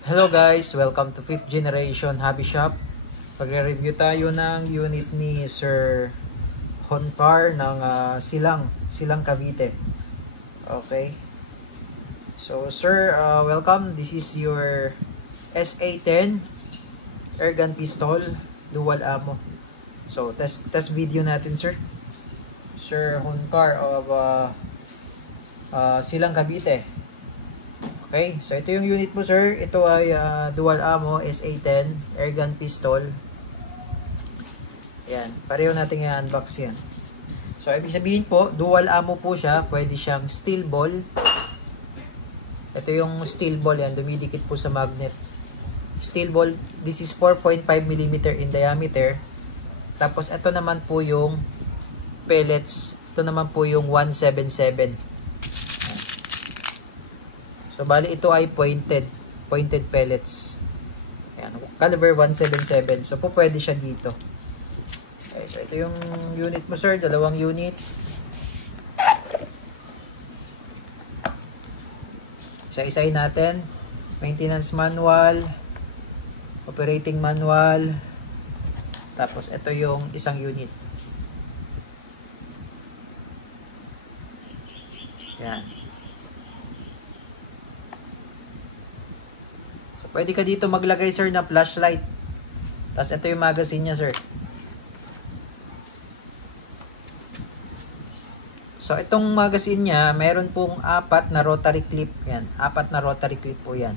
Hello guys, welcome to 5th generation hobby shop. Pagre-review tayo ng unit ni Sir Honcar ng Silang Cavite. Okay. So sir, welcome. This is your SA10 airgun pistol dual ammo. So test video natin sir. Sir Honcar of Silang Cavite. Okay, so ito yung unit mo sir. Ito ay dual ammo SA10 airgun pistol. Yan, pareho natin i-unbox yan. So ibig sabihin po, dual ammo po siya. Pwede siyang steel ball. Ito yung steel ball yan, dumidikit po sa magnet. Steel ball, this is 4.5 mm in diameter. Tapos ito naman po yung pellets. Ito naman po yung 177. So, bali ito ay pointed pellets. Ayan, caliber 177. So, po pwede siya dito. Okay, so ito yung unit mo sir, dalawang unit. Isa-isahin natin. Maintenance manual, operating manual, tapos ito yung isang unit. Ayan. Pwede ka dito maglagay sir na flashlight. Tapos ito yung magazine niya sir. So itong magazine niya, meron pong 4 na rotary clip. Yan, 4 na rotary clip po yan.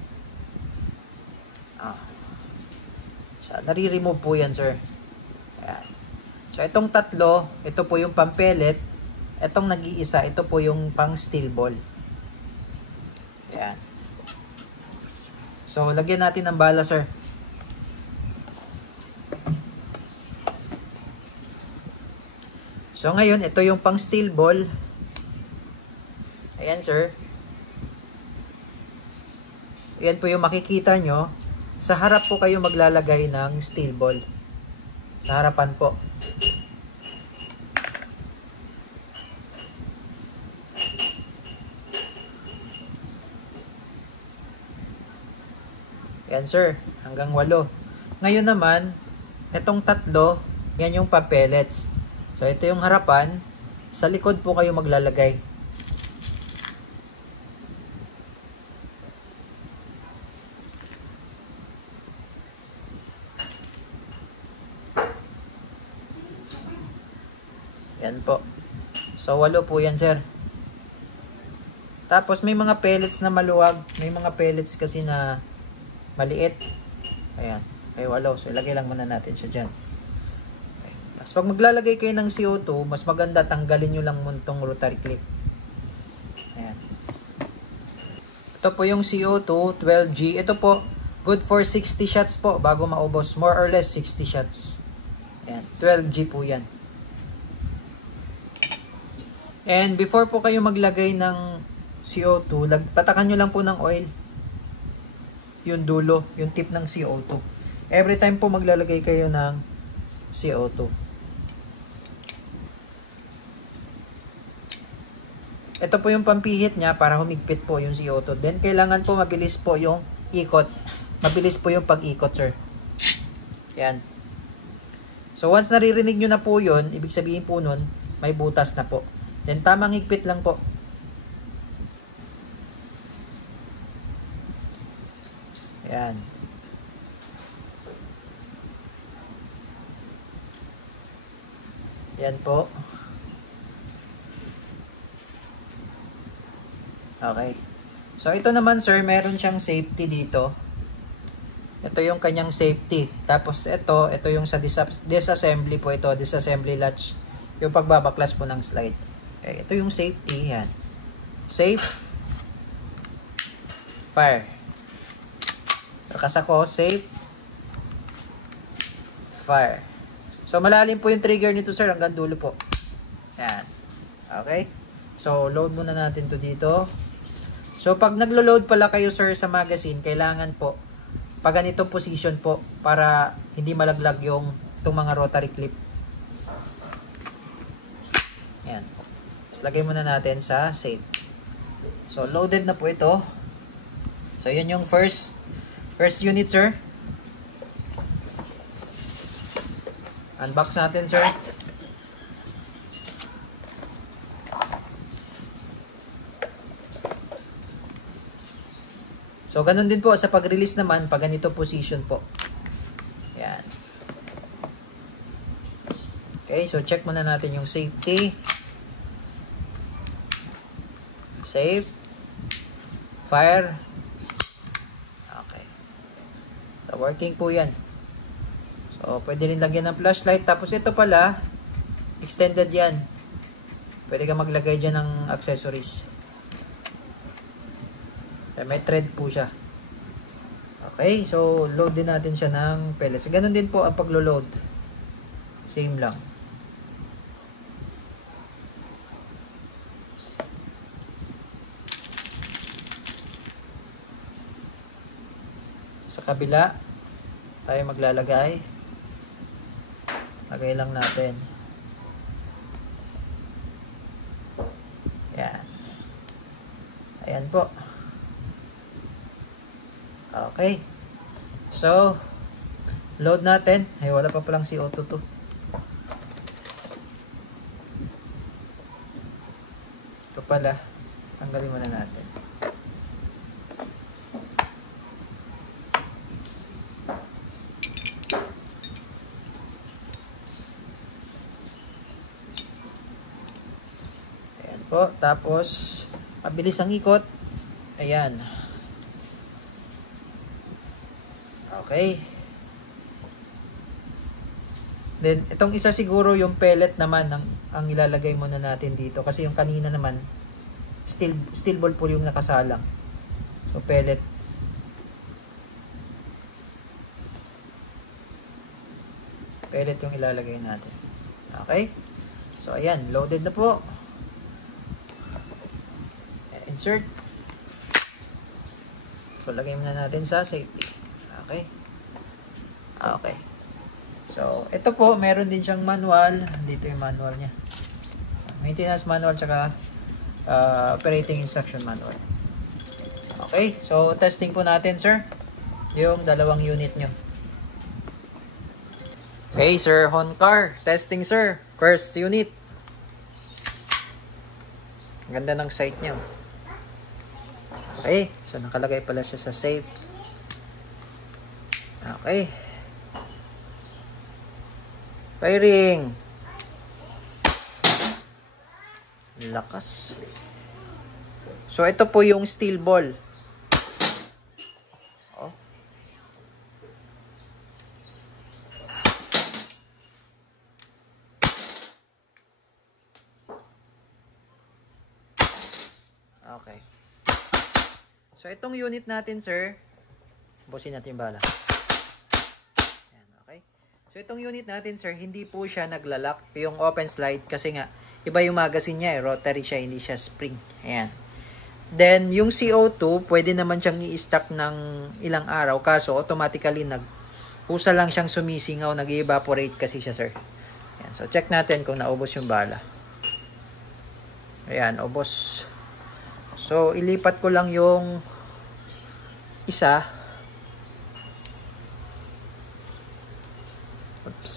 So nare-remove po yan sir. Ayan. So itong 3, ito po yung pang pellet. Itong nag-iisa, ito po yung pang steel ball. Ayan. So, lagyan natin ng bala, sir. So, ngayon, ito yung pang steel ball. Ayan, sir. Ayan po yung makikita nyo. Sa harap po kayo maglalagay ng steel ball. Sa harapan po. Yan sir, hanggang 8. Ngayon naman, itong 3, yan yung pa-pellets. So ito yung harapan, sa likod po kayo maglalagay. Yan po. So 8 po yan sir. Tapos may mga pellets na maluwag, may mga pellets kasi na maliit. Ayan. Okay, 8. So, ilagay lang muna natin siya dyan. Okay. Tapos, pag maglalagay kayo ng CO2, mas maganda tanggalin nyo lang muna itong rotary clip. Ayan. Ito po yung CO2, 12G. Ito po, good for 60 shots po bago maubos. More or less 60 shots. Ayan. 12G po yan. And before po kayo maglagay ng CO2, patakan nyo lang po ng oil. Yung dulo, yung tip ng CO2. Every time po maglalagay kayo ng CO2. Ito po yung pampihit niya para humigpit po yung CO2. Then, kailangan po mabilis po yung ikot. Mabilis po yung pag-ikot, sir. Yan. So, once naririnig nyo na po yun, ibig sabihin po nun, may butas na po. Then, tamang higpit lang po. Yan. Yan po. Okay. So, ito naman sir, meron siyang safety dito. Ito yung kanyang safety. Tapos, ito yung sa disassembly po ito. Disassembly latch. Yung pagbabaklas po ng slide. Okay. Ito yung safety. Yan. Safe. Fire. Lakas ako, safe, fire. So, malalim po yung trigger nito, sir, hanggang dulo po. Yan. Okay? So, load muna natin to dito. So, pag naglo-load pala kayo, sir, sa magazine, kailangan po, pag ganitong position po, para hindi malaglag yung itong mga rotary clip. Yan. So, lagay muna natin sa safe. So, loaded na po ito. So, yun yung first First unit, sir. Unbox natin, sir. So, ganun din po sa pag-release naman, pag ganito position po. Yan. Okay, so check muna natin yung safety. Safe. Fire. Okay. So, working po yan. So, pwede rin lagyan ng flashlight. Tapos, ito pala, extended yan. Pwede ka maglagay dyan ng accessories. May thread po siya. Okay, so load din natin siya ng pellets. Ganun din po ang paglo-load. Same lang. Sa kabila, tayo maglalagay. Lagay lang natin. Yan. Ayan po. Okay. So, load natin. Ay, wala pa palang CO2 to. Ito pala. Tanggalin muna natin. Ayan po. Tapos, mabilis ang ikot. Ayan. Okay. Then, itong isa siguro yung pellet naman ang ilalagay muna natin dito. Kasi yung kanina naman, steel ball po yung nakasalang. So, pellet. Pellet yung ilalagay natin. Okay. So, ayan. Loaded na po. Insert. So, lagay muna natin sa safety. Okay. Okay. So, ito po, meron din siyang manual. Dito yung manual niya. Maintenance manual tsaka operating instruction manual. Okay. So, testing po natin, sir. Yung dalawang unit nyo. Okay, sir. Honcar. Testing, sir. First unit. Ganda ng sight niya. Okay. So, nakalagay pala siya sa safe. Okay. Firing. Lakas. So, ito po yung steel ball. Oh. Okay. So, itong unit natin, sir. Busin natin yung bala. So, itong unit natin, sir, hindi po siya naglalak yung open slide kasi nga, iba yung magazine niya, rotary siya, hindi siya spring. Ayan. Then, yung CO2, pwede naman siyang i-stack ng ilang araw, kaso automatically, pusa lang siyang sumisingaw, nag-evaporate kasi siya, sir. Ayan. So, check natin kung naubos yung bala. Ayan, ubos. So, ilipat ko lang yung isa. Oops.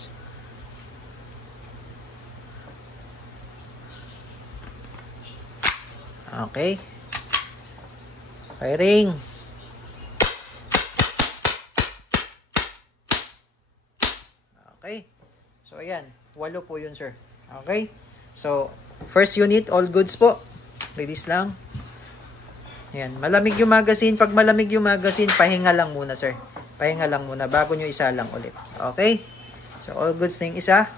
Okay. Firing. Okay. So, ayan. 8 po yun, sir. Okay. So, first unit, all goods po. Release lang. Ayan. Malamig yung magazine. Pag malamig yung magazine, pahinga lang muna, sir. Pahinga lang muna bago nyo isa lang ulit. Okay. So, all goods na yung isa.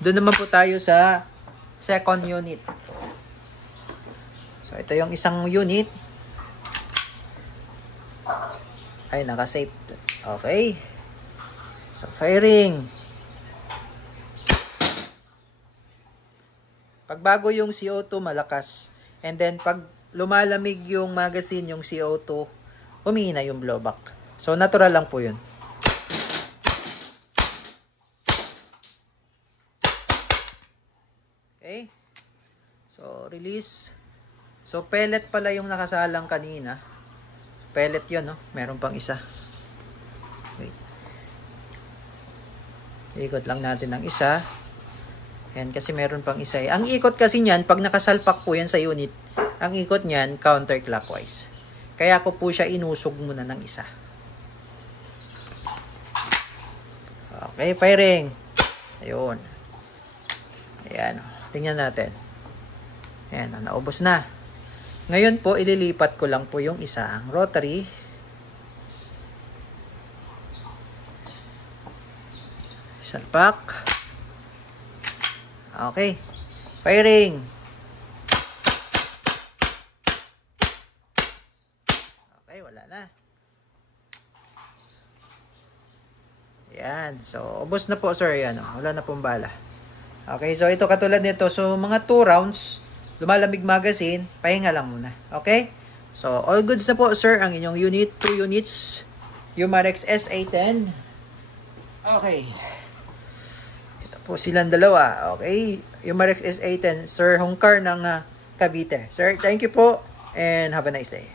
Doon naman po tayo sa second unit. So, ito yung isang unit. Ay, naka-safe. Okay. So, firing. Pag bago yung CO2, malakas. And then, pag lumalamig yung magazine, yung CO2, humihina yung blowback. So, natural lang po yun. Okay. So, release. So, pellet pala yung nakasalang kanina. pellet yun, no? Meron pang isa. Wait. Ikot lang natin ng isa. Yan, kasi meron pang isa eh. Ang ikot kasi niyan, pag nakasalpak po yan sa unit, ang ikot niyan, counterclockwise. Kaya ko po siya inusog muna ng isa. Okay, firing. Ayun. Ayan. Tingnan natin. Ayan, naubos na. Ngayon po, ililipat ko lang po yung isang rotary. Salpak. Okay. Firing. Okay, wala na. Yan. So, ubos na po, sir. Yan, oh. Wala na pong bala. Okay, so ito katulad nito. So, mga 2 rounds, lumalamig magazine, pahinga lang muna. Okay? So, all goods na po, sir, ang inyong unit. 2 units. Umarex SA10. Okay. Ito po silang dalawa. Okay? Umarex SA10. Sir Hongkar ng Cavite. Sir, thank you po and have a nice day.